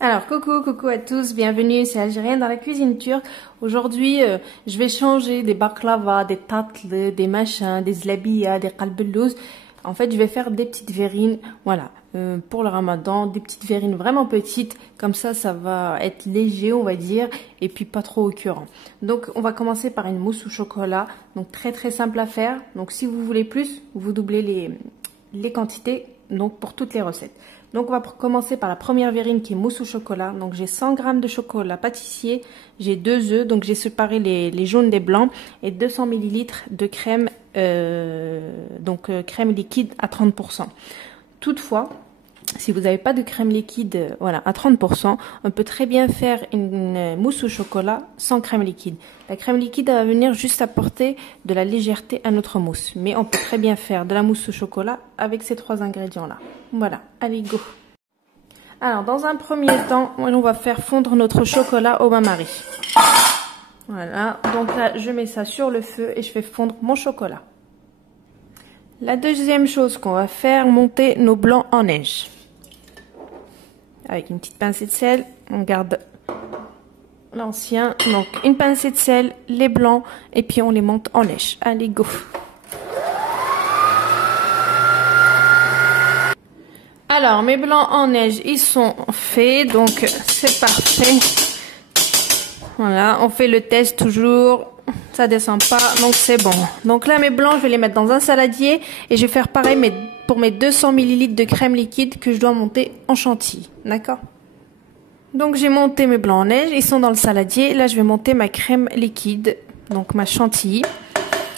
Alors, coucou à tous, bienvenue, c'est Algérienne dans la cuisine turque. Aujourd'hui, je vais changer des baklava, des tatlı, des machins, des zlabia, des qalbellouz. En fait, je vais faire des petites verrines, voilà, pour le ramadan, des petites verrines vraiment petites. Comme ça va être léger, on va dire, et puis pas trop occurrent. Donc, on va commencer par une mousse au chocolat. Donc, très simple à faire. Donc, si vous voulez plus, vous doublez les quantités, donc pour toutes les recettes. Donc on va commencer par la première verrine qui est mousse au chocolat. Donc j'ai 100 g de chocolat pâtissier, j'ai 2 œufs, donc j'ai séparé les jaunes des blancs et 200 ml de crème, crème liquide à 30%. Toutefois, si vous n'avez pas de crème liquide voilà, à 30%, on peut très bien faire une mousse au chocolat sans crème liquide. La crème liquide va venir juste apporter de la légèreté à notre mousse. Mais on peut très bien faire de la mousse au chocolat avec ces 3 ingrédients-là. Voilà, allez go. Alors, dans un premier temps, on va faire fondre notre chocolat au bain-marie. Voilà, donc là, je mets ça sur le feu et je fais fondre mon chocolat. La deuxième chose qu'on va faire, monter nos blancs en neige. Avec une petite pincée de sel, on garde l'ancien. Donc une pincée de sel, les blancs, et puis on les monte en neige. Allez, go! Alors, mes blancs en neige, ils sont faits, donc c'est parfait. Voilà, on fait le test toujours. Ça descend pas, donc c'est bon. Donc là, mes blancs, je vais les mettre dans un saladier et je vais faire pareil pour mes 200 ml de crème liquide que je dois monter en chantilly. D'accord? Donc j'ai monté mes blancs en neige, ils sont dans le saladier. Là, je vais monter ma crème liquide, donc ma chantilly.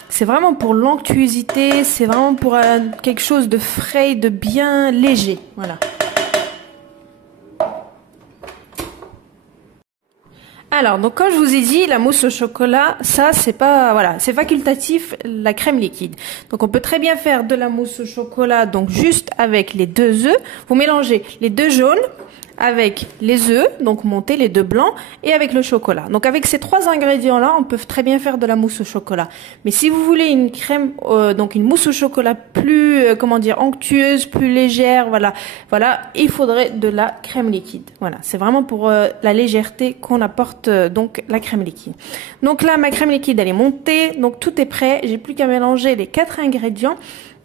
C'est vraiment pour l'onctuosité, c'est vraiment pour quelque chose de frais, de bien léger. Voilà. Alors, donc comme je vous ai dit, la mousse au chocolat, ça c'est pas, voilà, c'est facultatif, la crème liquide. Donc on peut très bien faire de la mousse au chocolat, donc juste avec les 2 œufs. Vous mélangez les 2 jaunes avec les œufs, donc monter les 2 blancs, et avec le chocolat. Donc avec ces 3 ingrédients-là, on peut très bien faire de la mousse au chocolat. Mais si vous voulez une crème, donc une mousse au chocolat plus, onctueuse, plus légère, voilà, il faudrait de la crème liquide. Voilà, c'est vraiment pour la légèreté qu'on apporte donc la crème liquide. Donc là, ma crème liquide, elle est montée, donc tout est prêt. J'ai plus qu'à mélanger les 4 ingrédients.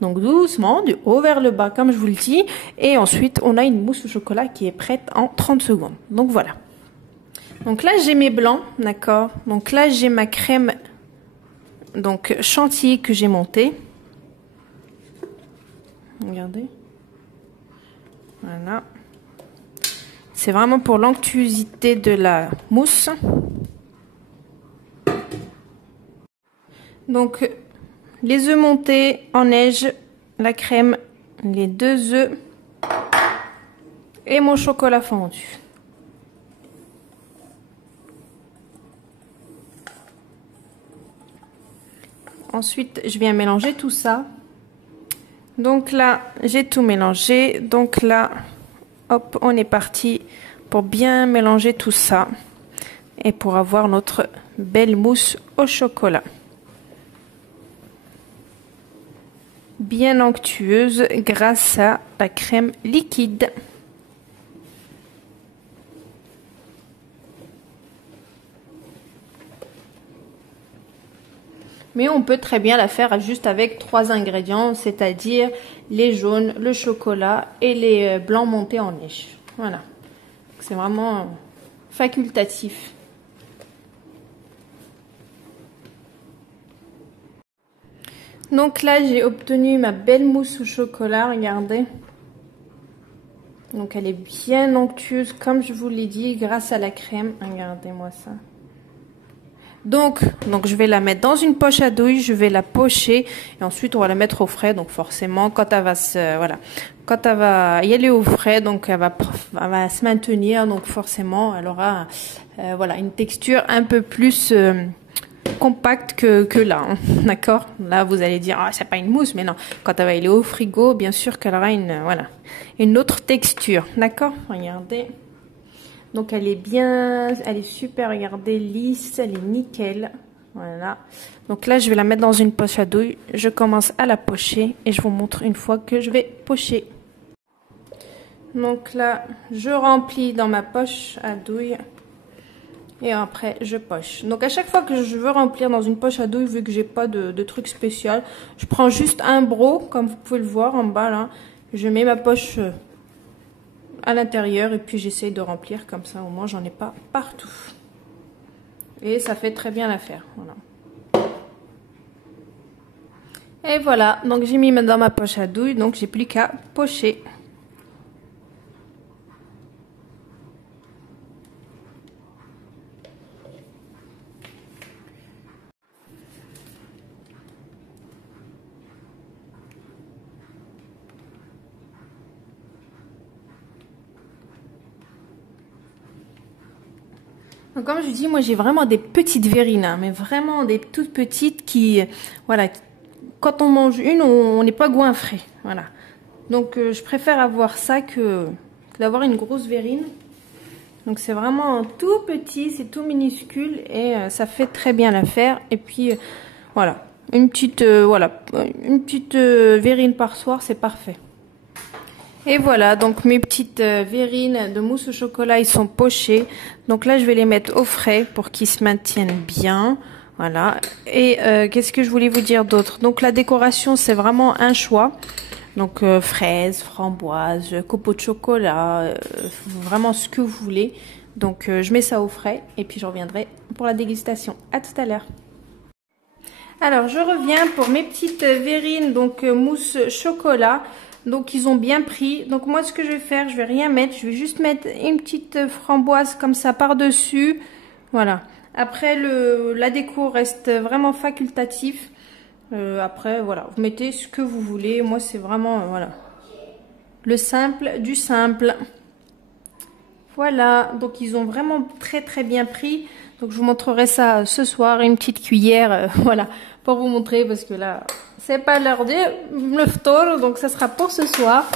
Donc doucement, du haut vers le bas, comme je vous le dis. Et ensuite, on a une mousse au chocolat qui est prête en 30 secondes. Donc voilà. Donc là, j'ai mes blancs, d'accord. Donc là, j'ai ma crème donc chantilly que j'ai montée. Regardez. Voilà. C'est vraiment pour l'onctuosité de la mousse. Donc les œufs montés en neige, la crème, les 2 œufs et mon chocolat fondu. Ensuite, je viens mélanger tout ça. Donc là, j'ai tout mélangé. Donc là, hop, on est parti pour bien mélanger tout ça et pour avoir notre belle mousse au chocolat. Bien onctueuse grâce à la crème liquide. Mais on peut très bien la faire juste avec 3 ingrédients, c'est-à-dire les jaunes, le chocolat et les blancs montés en neige. Voilà. C'est vraiment facultatif. Donc là, j'ai obtenu ma belle mousse au chocolat, regardez. Donc elle est bien onctueuse, comme je vous l'ai dit, grâce à la crème. Regardez-moi ça. Donc je vais la mettre dans une poche à douille, je vais la pocher et ensuite on va la mettre au frais. Donc forcément, quand elle va quand elle va y aller au frais, donc elle va se maintenir. Donc forcément, elle aura une texture un peu plus compacte que là, hein. D'accord? Là, vous allez dire, ah, c'est pas une mousse, mais non. Quand elle va aller au frigo, bien sûr qu'elle aura une autre texture. D'accord? Regardez. Donc, elle est super, regardez, lisse, elle est nickel. Voilà. Donc là, je vais la mettre dans une poche à douille. Je commence à la pocher et je vous montre une fois que je vais pocher. Donc là, je remplis dans ma poche à douille. Et après, je poche. Donc à chaque fois que je veux remplir dans une poche à douille, vu que j'ai pas de truc spécial, je prends juste un broc, comme vous pouvez le voir en bas là. Je mets ma poche à l'intérieur et puis j'essaye de remplir comme ça. Au moins, j'en ai pas partout. Et ça fait très bien l'affaire. Voilà. Et voilà. Donc j'ai mis dans ma poche à douille. Donc j'ai plus qu'à pocher. Donc comme je dis, moi j'ai vraiment des petites verrines, hein, mais vraiment des toutes petites qui, voilà, quand on mange une, on n'est pas goinfré, voilà. Donc je préfère avoir ça que d'avoir une grosse verrine. Donc c'est vraiment tout petit, c'est tout minuscule et ça fait très bien l'affaire. Et puis voilà, une petite verrine par soir, c'est parfait. Et voilà, donc mes petites verrines de mousse au chocolat, ils sont pochées. Donc là, je vais les mettre au frais pour qu'ils se maintiennent bien. Voilà. Et qu'est-ce que je voulais vous dire d'autre? Donc la décoration, c'est vraiment un choix. Donc fraises, framboises, copeaux de chocolat, vraiment ce que vous voulez. Donc je mets ça au frais et puis je reviendrai pour la dégustation. À tout à l'heure. Alors je reviens pour mes petites verrines, donc mousse chocolat. Donc ils ont bien pris. Donc moi ce que je vais faire, je vais rien mettre. Je vais juste mettre une petite framboise comme ça par-dessus. Voilà. Après la déco reste vraiment facultatif. Après voilà, vous mettez ce que vous voulez. Moi c'est vraiment voilà. Le simple du simple. Voilà. Donc ils ont vraiment très bien pris. Donc je vous montrerai ça ce soir. Une petite cuillère. Voilà. Pour vous montrer parce que là... C'est pas l'heure de le ftour, donc ça sera pour ce soir.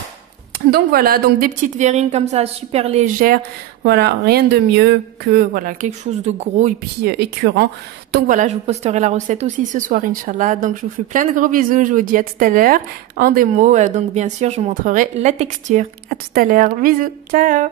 Donc voilà, donc des petites verrines comme ça, super légères. Voilà, rien de mieux que voilà quelque chose de gros et puis écœurant. Donc voilà, je vous posterai la recette aussi ce soir, Inch'Allah. Donc je vous fais plein de gros bisous, je vous dis à tout à l'heure en démo. Donc bien sûr, je vous montrerai la texture. À tout à l'heure, bisous, ciao.